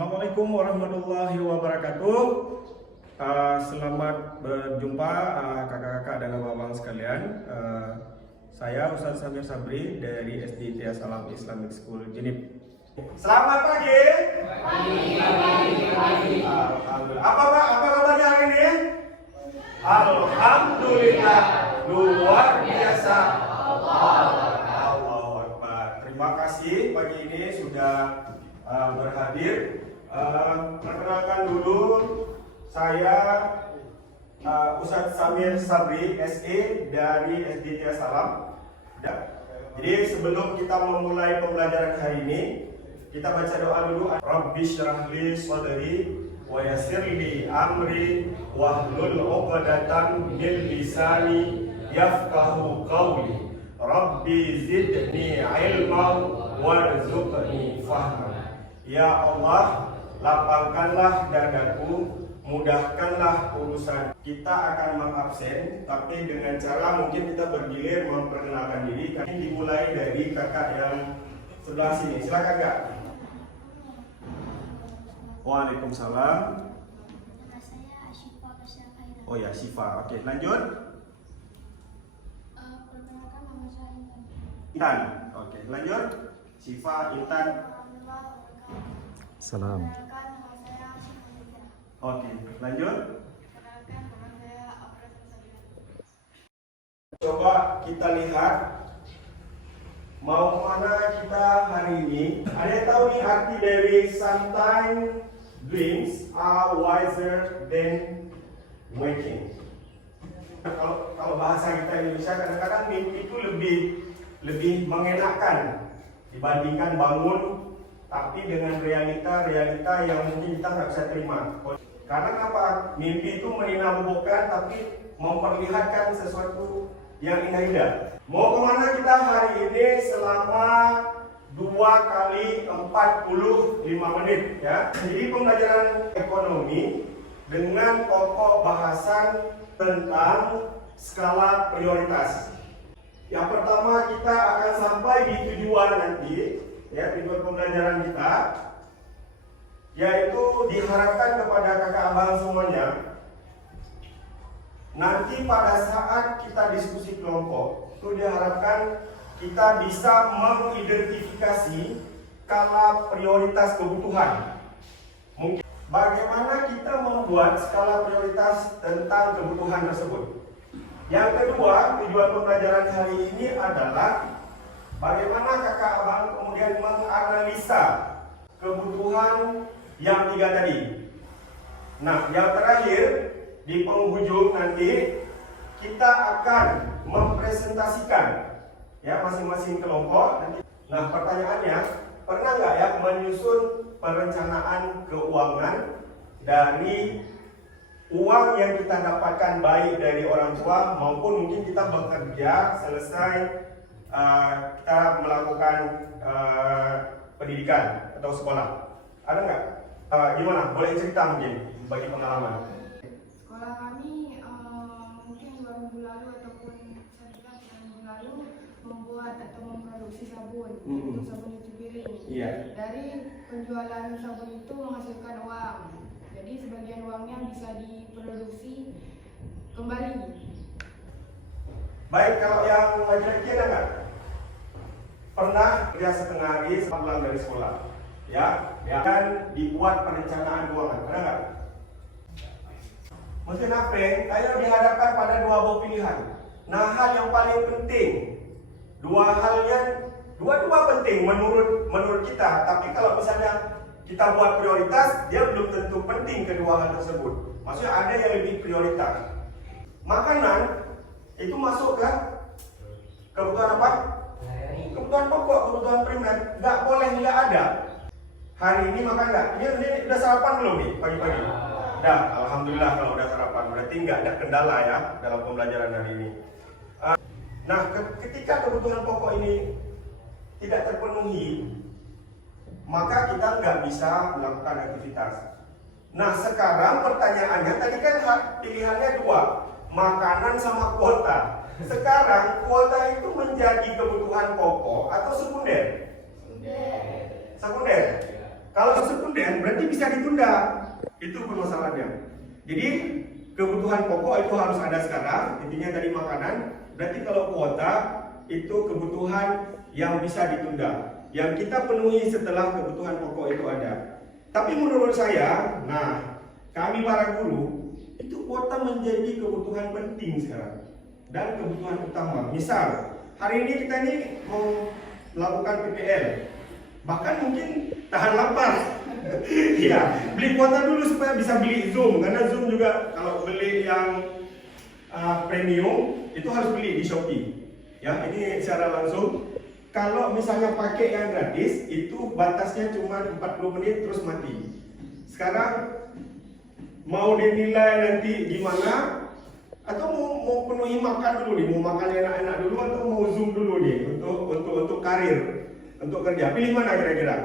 Assalamualaikum warahmatullahi wabarakatuh. Selamat berjumpa kakak-kakak dan abang-abang sekalian. Saya Ustadz Samir Sabri dari SD Tia Salam Islamic School Jenip. Selamat pagi. Pagi. Alhamdulillah. Apa kabarnya hari ini? Alhamdulillah, luar biasa. Allahu Akbar. Terima kasih pagi ini sudah berhadir. Perkenalkan dulu, saya Ustadz Samir Sabri SE dari SD Tia Salam. Jadi sebelum kita memulai pembelajaran hari ini, kita baca doa dulu. Rabbi syrah li sadri wa yassir li amri wahlul 'uqdatam min lisani yafqahu qawli. Rabbi zidni ilman warzuqni fahman. Ya Allah, lapangkanlah dadaku, mudahkanlah urusan. Kita akan mengabsen, tapi dengan cara mungkin kita bergilir memperkenalkan diri. Kami dimulai dari kakak yang sebelah sini. Silakan kak. Waalaikumsalam. Saya Asyifa Kasyafaida. Oh ya, Syifa. Oke, lanjut. Perkenalkan nama saya Intan. Intan. Oke, lanjut. Syifa, Intan. Salam. Perkenalkan nama saya Asyifa. Oke, lanjut. Perkenalkan nama saya Afrasa Sabina. Coba kita lihat mau kemana kita hari ini. Ada yang tahu nih arti dari sometimes dreams are wiser than waking. Kalau bahasa kita Indonesia kadang-kadang mimpi itu lebih mengenakan dibandingkan bangun, tapi dengan realita yang mungkin kita nggak bisa terima. Karena apa? Mimpi itu meninabobokan, tapi memperlihatkan sesuatu yang indah-indah. Mau kemana kita hari ini selama 2 kali 45 menit ya. Jadi pembelajaran ekonomi dengan pokok bahasan tentang skala prioritas. Yang pertama kita akan sampai di tujuan nanti ya, tujuan pembelajaran kita, yaitu diharapkan kepada kakak abang semuanya nanti pada saat kita diskusi kelompok itu diharapkan kita bisa mengidentifikasi skala prioritas kebutuhan. Mungkin bagaimana kita membuat skala prioritas tentang kebutuhan tersebut. Yang kedua, tujuan pembelajaran hari ini adalah bagaimana kakak abang kemudian menganalisa kebutuhan yang 3 tadi. Nah, yang terakhir di penghujung nanti kita akan mempresentasikan ya masing-masing kelompok nanti. Nah, pertanyaannya, pernah nggak ya menyusun perencanaan keuangan dari uang yang kita dapatkan baik dari orang tua maupun mungkin kita bekerja selesai kita melakukan pendidikan atau sekolah. Ada nggak? Gimana? Boleh cerita mungkin bagi pengalaman. Sekolah kami mungkin 2 minggu lalu ataupun 1 minggu lalu membuat atau memproduksi sabun untuk sabun cuci piring. Iya. Dari penjualan sabun itu menghasilkan uang. Jadi sebagian uangnya bisa diproduksi kembali. Baik, kalau yang laki-laki ada nggak? Pernah kerja setengah hari setelah pulang dari sekolah, ya kan dibuat perencanaan keuangan, pernah nggak? Mungkin apa? Ayo dihadapkan pada 2 buah pilihan. Nah, hal yang paling penting, dua penting menurut kita. Tapi kalau misalnya kita buat prioritas, dia belum tentu penting kedua hal tersebut. Maksudnya ada yang lebih prioritas. Makanan itu masuk ke kebutuhan apa? Kebutuhan pokok, kebutuhan primer. Nggak boleh nggak ada. Hari ini makan nggak? Ini udah sarapan belum nih pagi-pagi? Dah, alhamdulillah kalau udah sarapan. Berarti nggak ada kendala ya dalam pembelajaran hari ini. Nah, ketika kebutuhan pokok ini tidak terpenuhi, maka kita nggak bisa melakukan aktivitas. Nah, sekarang pertanyaannya, tadi kan pilihannya 2, makanan sama kuota. Sekarang kuota itu menjadi kebutuhan pokok atau sekunder? Sekunder. Kalau sekunder berarti bisa ditunda. Itu permasalahannya. Jadi kebutuhan pokok itu harus ada sekarang, intinya tadi makanan. Berarti kalau kuota itu kebutuhan yang bisa ditunda, yang kita penuhi setelah kebutuhan pokok itu ada. Tapi menurut saya, nah kami para guru itu kuota menjadi kebutuhan penting sekarang dan kebutuhan utama. Misal hari ini kita ini mau melakukan PPL, bahkan mungkin tahan lapar. Iya, beli kuota dulu supaya bisa beli Zoom, karena Zoom juga kalau beli yang premium itu harus beli di Shopee. Ya, ini secara langsung. Kalau misalnya pakai yang gratis itu batasnya cuma 40 menit terus mati. Sekarang mau dinilai nanti gimana? Atau mau penuhi makan dulu nih, mau makan enak-enak dulu atau mau Zoom dulu nih untuk karir, untuk kerja. Pilih mana kira-kira?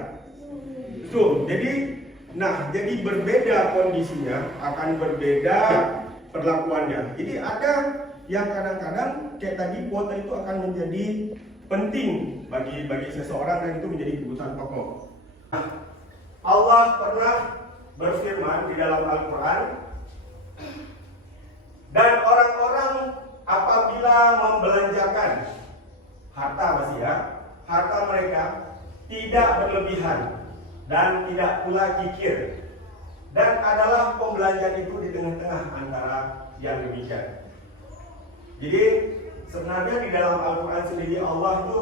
Zoom. Jadi berbeda kondisinya, akan berbeda perlakuannya. Jadi ada yang kadang-kadang kayak tadi kuota itu akan menjadi penting bagi seseorang dan itu menjadi kebutuhan pokok. Allah pernah berfirman di dalam Al-Quran, dan orang-orang apabila membelanjakan harta mereka tidak berlebihan dan tidak pula kikir, dan adalah pembelanjaan itu di tengah-tengah antara yang demikian. Jadi sebenarnya di dalam Al-Quran sendiri Allah itu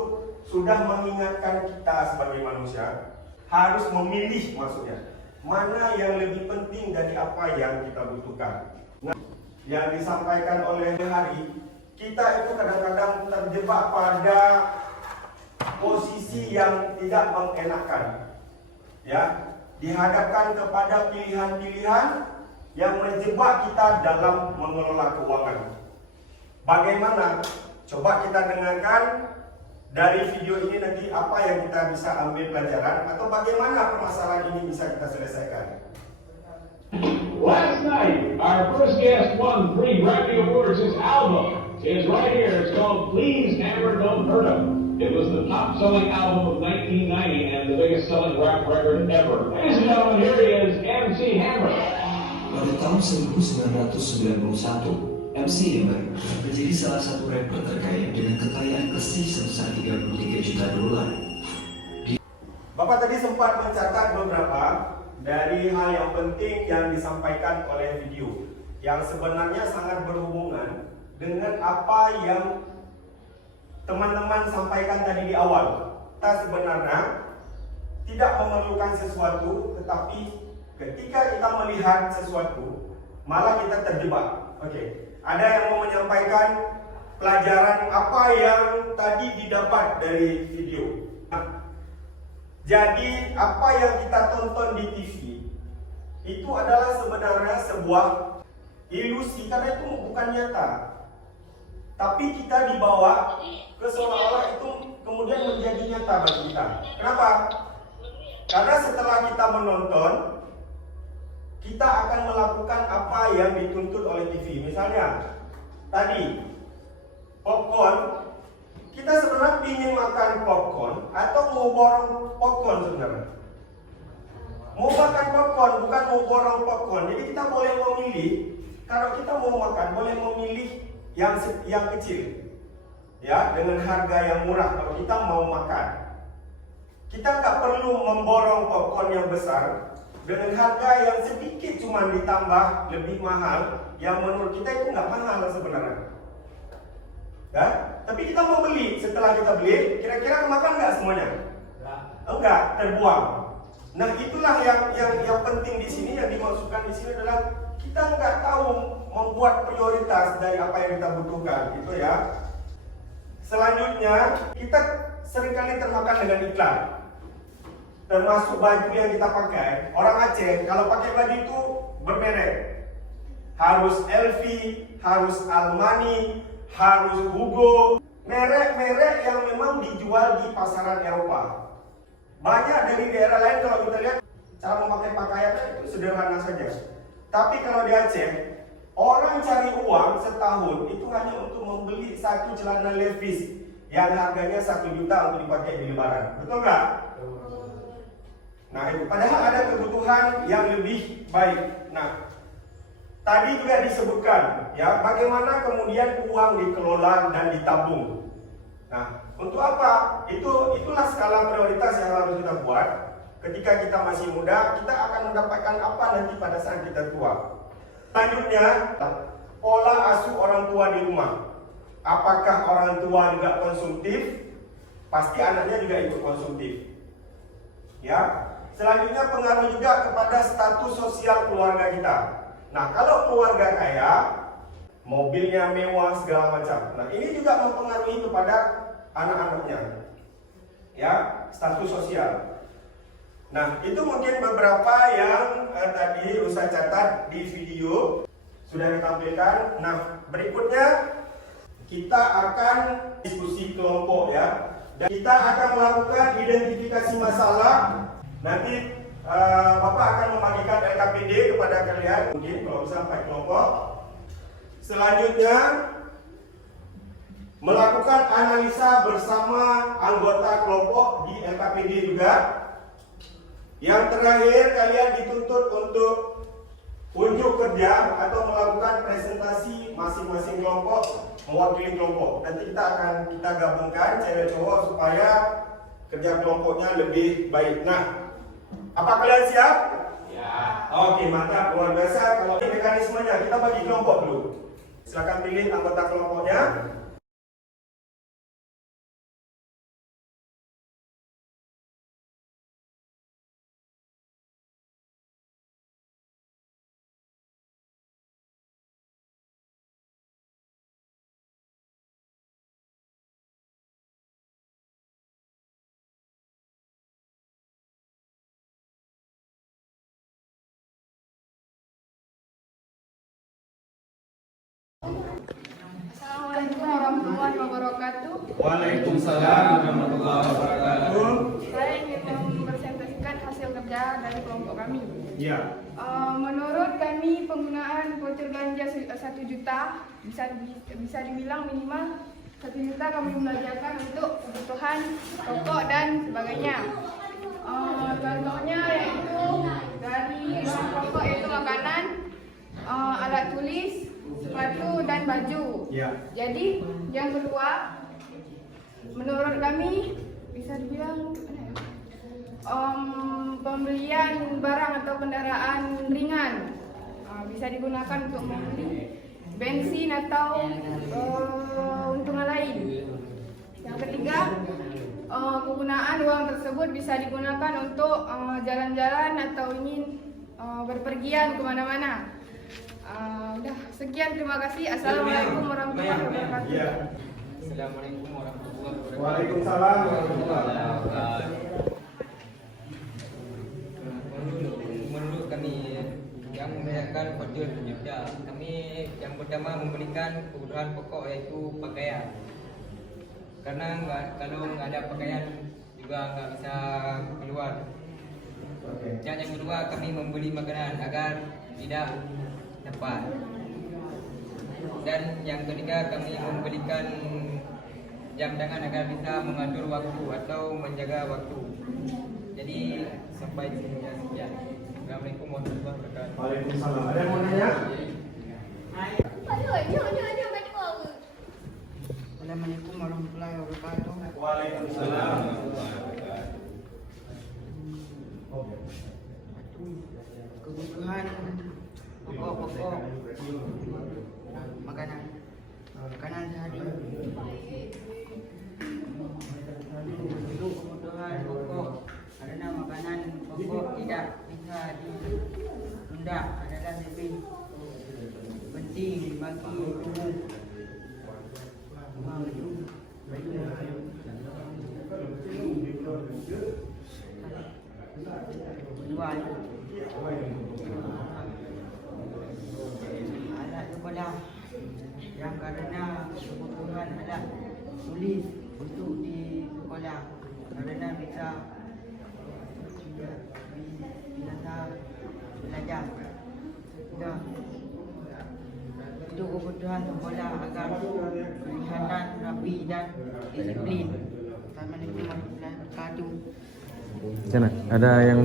sudah mengingatkan kita sebagai manusia harus memilih, maksudnya mana yang lebih penting dari apa yang kita butuhkan. Nah, yang disampaikan oleh Hari, kita itu kadang-kadang terjebak pada posisi yang tidak mengenakan, ya, dihadapkan kepada pilihan-pilihan yang menjebak kita dalam mengelola keuangan. Bagaimana? Coba kita dengarkan dari video ini nanti apa yang kita bisa ambil pelajaran atau bagaimana permasalahan ini bisa kita selesaikan. Last night, our first guest won 3 Grammy Awards. His album is right here. It's called Please Hammer Don't Hurt 'Em. It was the top-selling album of 1990 and the biggest-selling rap record ever. Ladies and gentlemen, here he is, MC Hammer. Pada tahun 1991, MC Hammer menjadi salah satu rapper terkaya dengan kekayaan bersih sebesar 33 juta dolar. Bapak tadi sempat mencatat beberapa dari hal yang penting yang disampaikan oleh video, yang sebenarnya sangat berhubungan dengan apa yang teman-teman sampaikan tadi di awal. Kita sebenarnya tidak memerlukan sesuatu, tetapi ketika kita melihat sesuatu, malah kita terjebak. Oke. Ada yang mau menyampaikan pelajaran apa yang tadi didapat dari video. Jadi apa yang kita tonton di TV itu adalah sebenarnya sebuah ilusi, karena itu bukan nyata. Tapi kita dibawa ke seolah-olah itu kemudian menjadi nyata bagi kita. Kenapa? Karena setelah kita menonton, kita akan melakukan apa yang dituntut oleh TV. Misalnya, tadi popcorn, kita sebenarnya ingin makan popcorn atau mau borong popcorn sebenarnya. Mau makan popcorn, bukan mau borong popcorn. Jadi kita boleh memilih. Kalau kita mau makan, boleh memilih yang kecil, ya, dengan harga yang murah. Kalau kita mau makan, kita nggak perlu memborong popcorn yang besar dengan harga yang sedikit cuma ditambah lebih mahal, yang menurut kita itu nggak mahal sebenarnya. Ya? Tapi kita mau beli, setelah kita beli, kira-kira kemakan nggak semuanya? Enggak, terbuang. Nah itulah yang penting di sini, yang dimaksudkan di sini adalah kita nggak tahu membuat prioritas dari apa yang kita butuhkan, gitu ya. Selanjutnya, kita seringkali termakan dengan iklan. Termasuk baju yang kita pakai. Orang Aceh kalau pakai baju itu bermerek, harus LV, harus Armani, harus Hugo, merek-merek yang memang dijual di pasaran Eropa. Banyak dari daerah lain kalau kita lihat cara memakai pakaian itu sederhana saja. Tapi kalau di Aceh, orang cari uang setahun itu hanya untuk membeli satu celana Levi's yang harganya 1 juta untuk dipakai di Lebaran. Betul nggak? Nah, itu padahal ada kebutuhan yang lebih baik. Nah, tadi juga disebutkan ya bagaimana kemudian uang dikelola dan ditabung. Nah, untuk apa? Itulah skala prioritas yang harus kita buat. Ketika kita masih muda, kita akan mendapatkan apa nanti pada saat kita tua. Selanjutnya, pola asuh orang tua di rumah. Apakah orang tua juga konsumtif? Pasti anaknya juga ikut konsumtif. Ya. Selanjutnya pengaruh juga kepada status sosial keluarga kita. Nah, kalau keluarga kaya, mobilnya mewah segala macam. Nah, ini juga mempengaruhi kepada anak-anaknya. Ya, status sosial. Nah, itu mungkin beberapa yang tadi Ustaz catat di video sudah ditampilkan. Nah, berikutnya kita akan diskusi kelompok ya. Dan kita akan melakukan identifikasi masalah. Nanti Bapak akan membagikan LKPD kepada kalian, mungkin kalau sampai kelompok. Selanjutnya melakukan analisa bersama anggota kelompok di LKPD juga. Yang terakhir, kalian dituntut untuk unjuk kerja atau melakukan presentasi masing-masing kelompok mewakili kelompok. Nanti kita gabungkan cewek cowok supaya kerja kelompoknya lebih baik. Nah, apa kalian siap? Ya. Oke, mantap, luar biasa. Kalau ini mekanismenya, kita bagi kelompok dulu. Silakan pilih anggota kelompoknya. Assalamualaikum warahmatullahi wabarakatuh. Waalaikumsalam warahmatullahi wabarakatuh. Saya ingin mempresentasikan hasil kerja dari kelompok kami. Ya. Menurut kami penggunaan voucher ganja 1 juta bisa dibilang minimal 1 juta kami belanjakan untuk kebutuhan pokok dan sebagainya. Contohnya yaitu dari bahan pokok yaitu makanan, alat tulis, sepatu dan baju. Ya. Jadi yang kedua, menurut kami bisa dibilang pembelian barang atau kendaraan ringan bisa digunakan untuk membeli bensin atau keuntungan lain. Yang ketiga, penggunaan uang tersebut bisa digunakan untuk jalan-jalan atau ingin berpergian kemana-mana. Udah sekian, terima kasih. Assalamualaikum warahmatullahi wabarakatuh. Ya. Assalamualaikum warahmatullahi wabarakatuh. Waalaikumsalam warahmatullahi wabarakatuh. Menurut kami yang menggunakan voucher juga, kami yang pertama memberikan kebutuhan pokok yaitu pakaian. Karena kalau nggak ada pakaian juga nggak bisa keluar. Dan yang kedua kami membeli makanan agar tidak dapat. Dan yang ketiga kami memberikan jam tangan agar bisa mengatur waktu atau menjaga waktu. Jadi sampai di sini sekian. Assalamualaikum warahmatullahi wabarakatuh. Waalaikumsalam. Ada yang mau nanya? Assalamualaikum warahmatullahi wabarakatuh. Waalaikumsalam. Kebutuhan pokok makanan sehari. Untuk kebutuhan pokok karena makanan pokok tidak bisa ditunda adalah lebih penting bagi tubuh. Alat sekolah yang karena kebutuhan alat tulis untuk di sekolah karena bisa belajar. Sudah itu kebutuhan sekolah agar kelihatan rapi dan disiplin. Assalamualaikum warahmatullahi wabarakatuh. Sana ada yang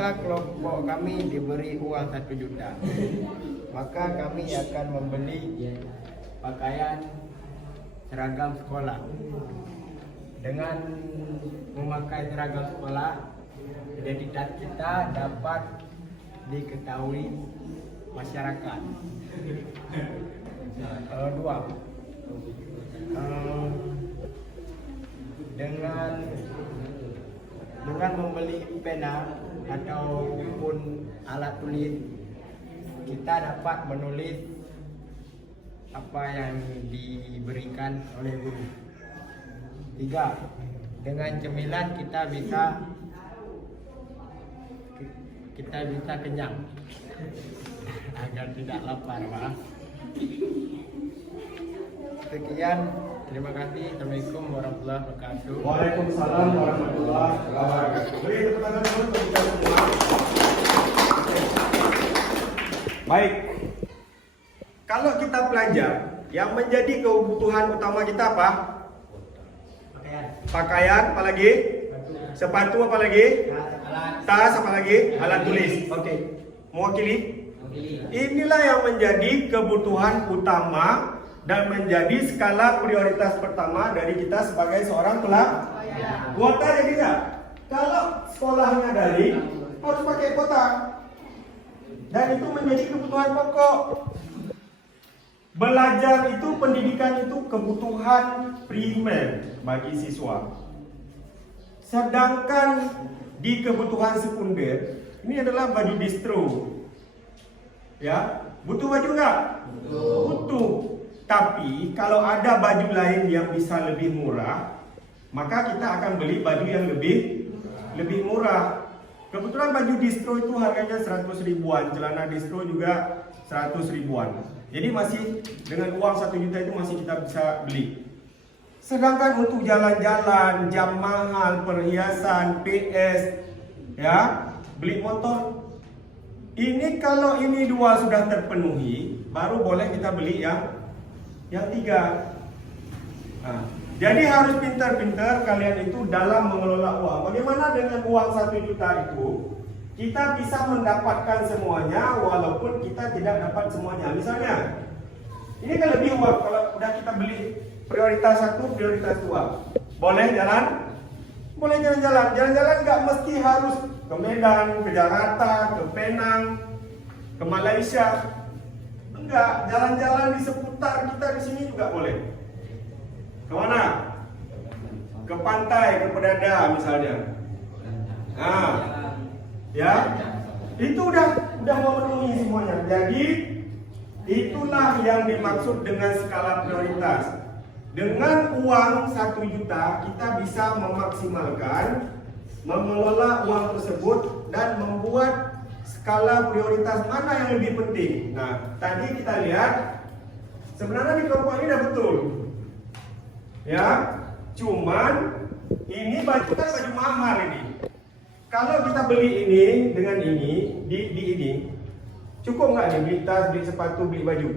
jika kelompok kami diberi uang 1 juta, maka kami akan membeli pakaian seragam sekolah. Dengan memakai seragam sekolah, identitas kita dapat diketahui masyarakat. Dua, dengan membeli pena ataupun alat tulis, kita dapat menulis apa yang diberikan oleh guru. 3, dengan cemilan kita bisa kenyang agar tidak lapar, Pak. Sekian, terima kasih. Assalamualaikum warahmatullahi wabarakatuh. Waalaikumsalam warahmatullahi wabarakatuh. Beri tepuk tangan dulu untuk kita semua. Baik. Kalau kita belajar, yang menjadi kebutuhan utama kita apa? Pakaian, apa lagi? Sepatu, apa lagi? Tas, apa lagi? Alat tulis. Oke. Mewakili? Inilah yang menjadi kebutuhan utama dan menjadi skala prioritas pertama dari kita sebagai seorang pelajar. Kuota jadi enggak? Kalau sekolahnya daring, harus pakai kuota. Dan itu menjadi kebutuhan pokok. Belajar itu, pendidikan itu kebutuhan primer bagi siswa. Sedangkan di kebutuhan sekunder, ini adalah baju distro. Ya, butuh baju enggak? Butuh. Tapi kalau ada baju lain yang bisa lebih murah, maka kita akan beli baju yang lebih murah. Kebetulan baju distro itu harganya 100 ribuan, celana distro juga 100 ribuan. Jadi masih dengan uang 1 juta itu masih kita bisa beli. Sedangkan untuk jalan-jalan, jam mahal, perhiasan, PS, ya, beli motor. Ini kalau ini dua sudah terpenuhi, baru boleh kita beli yang 3. Nah, jadi harus pintar-pintar kalian itu dalam mengelola uang. Bagaimana dengan uang 1 juta itu? Kita bisa mendapatkan semuanya walaupun kita tidak dapat semuanya. Misalnya, ini kan lebih uang kalau udah kita beli prioritas 1, prioritas 2. Boleh jalan? Boleh jalan-jalan. Jalan-jalan nggak mesti harus ke Medan, ke Jakarta, ke Penang, ke Malaysia. Enggak, jalan-jalan di seputar kita di sini juga boleh. Kemana? Ke pantai, ke Pedada misalnya. Nah, ya, itu udah memenuhi semuanya. Jadi itulah yang dimaksud dengan skala prioritas. Dengan uang 1 juta kita bisa memaksimalkan, mengelola uang tersebut dan membuat skala prioritas mana yang lebih penting. Nah, tadi kita lihat sebenarnya di kelompok ini udah betul. Ya, cuman ini baju kan baju mahal ini. Kalau kita beli ini dengan ini di ini, cukup nggak nih beli tas, beli sepatu, beli baju?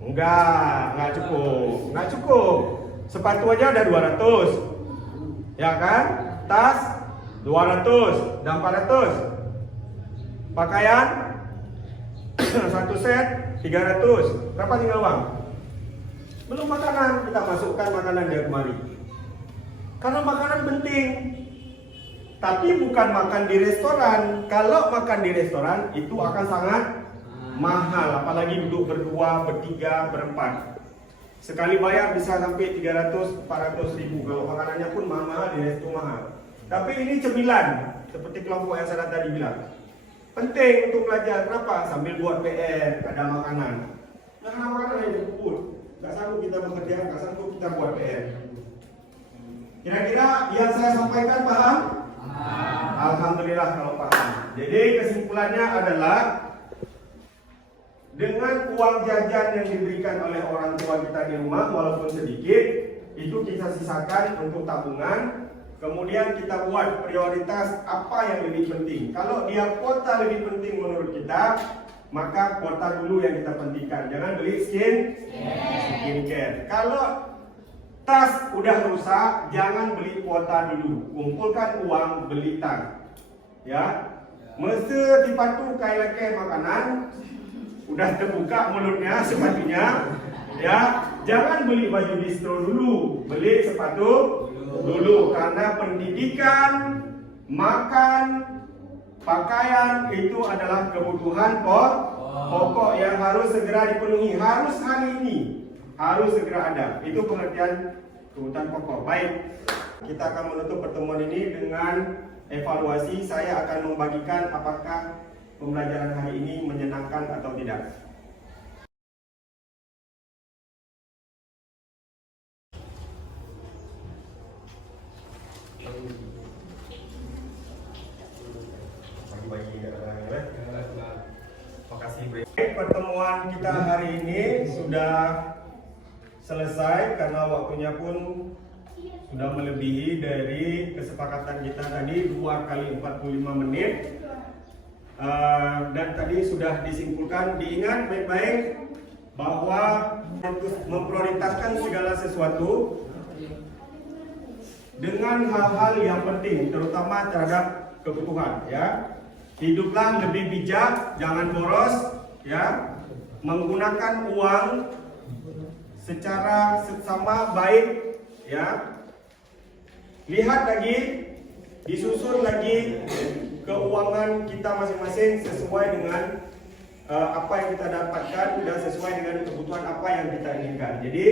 Enggak cukup. Sepatu aja ada 200. Ya kan? Tas 200 dan 400. Pakaian 1 set 300. Berapa tinggal uang? Belum makanan, kita masukkan makanan dari kemari. Karena makanan penting. Tapi bukan makan di restoran. Kalau makan di restoran itu akan sangat mahal, apalagi duduk berdua, bertiga, berempat. Sekali bayar bisa sampai 300-400 ribu. Kalau makanannya pun mahal, di resto mahal. Tapi ini cemilan, seperti kelompok yang saya tadi bilang. Penting untuk belajar. Kenapa? Sambil buat PR, ada makanan. Nah, karena makanan yang cukup. Gak sanggup kita bekerja, gak sanggup kita buat PR. Kira-kira yang saya sampaikan paham? Alhamdulillah kalau paham. Jadi kesimpulannya adalah dengan uang jajan yang diberikan oleh orang tua kita di rumah walaupun sedikit, itu kita sisakan untuk tabungan. Kemudian kita buat prioritas apa yang lebih penting. Kalau dia kuota lebih penting menurut kita, maka kuota dulu yang kita pentingkan. Jangan beli skincare. Kalau tas udah rusak, jangan beli kuota dulu. Kumpulkan uang beli tas. Ya. Masa dipatu kai makanan, udah terbuka mulutnya sepatunya, ya jangan beli baju distro dulu, beli sepatu dulu karena pendidikan, makan, pakaian itu adalah kebutuhan pokok yang harus segera dipenuhi, harus hari ini, harus segera ada. Itu pengertian kebutuhan pokok. Baik, kita akan menutup pertemuan ini dengan evaluasi. Saya akan membagikan apakah pembelajaran hari ini menyenangkan atau tidak. Pertemuan kita hari ini sudah selesai karena waktunya pun sudah melebihi dari kesepakatan kita tadi 2 kali 45 menit. Dan tadi sudah disimpulkan, diingat baik-baik bahwa memprioritaskan segala sesuatu dengan hal-hal yang penting, terutama terhadap kebutuhan, ya. Hiduplah lebih bijak, jangan boros, ya. Menggunakan uang secara sesama baik, ya. Lihat lagi, disusun lagi keuangan kita masing-masing sesuai dengan apa yang kita dapatkan dan sesuai dengan kebutuhan apa yang kita inginkan. Jadi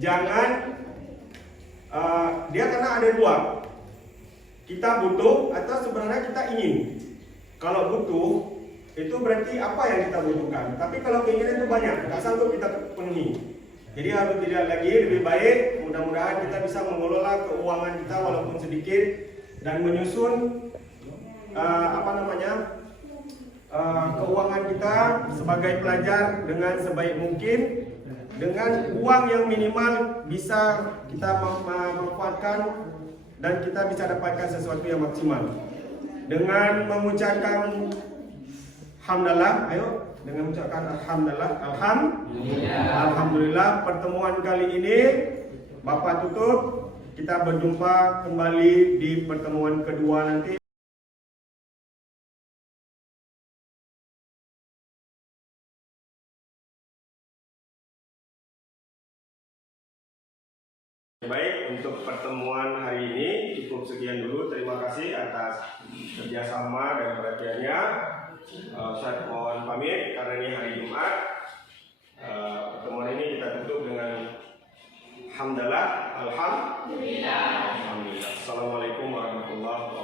jangan dia karena ada dua, kita butuh atau sebenarnya kita ingin. Kalau butuh itu berarti apa yang kita butuhkan. Tapi kalau keinginan itu banyak, tak sanggup kita penuhi. Jadi harus dilihat lagi, lebih baik. Mudah-mudahan kita bisa mengelola keuangan kita walaupun sedikit dan menyusun keuangan kita sebagai pelajar dengan sebaik mungkin, dengan uang yang minimal bisa kita manfaatkan dan kita bisa dapatkan sesuatu yang maksimal. Dengan mengucapkan hamdalah, ayo dengan mengucapkan alhamdulillah pertemuan kali ini Bapak tutup. Kita berjumpa kembali di pertemuan kedua nanti. Baik, untuk pertemuan hari ini cukup sekian dulu. Terima kasih atas kerjasama dan perhatiannya. Saya mohon pamit karena ini hari Jumat. Pertemuan ini kita tutup dengan alhamdulillah. Assalamualaikum warahmatullahi wabarakatuh.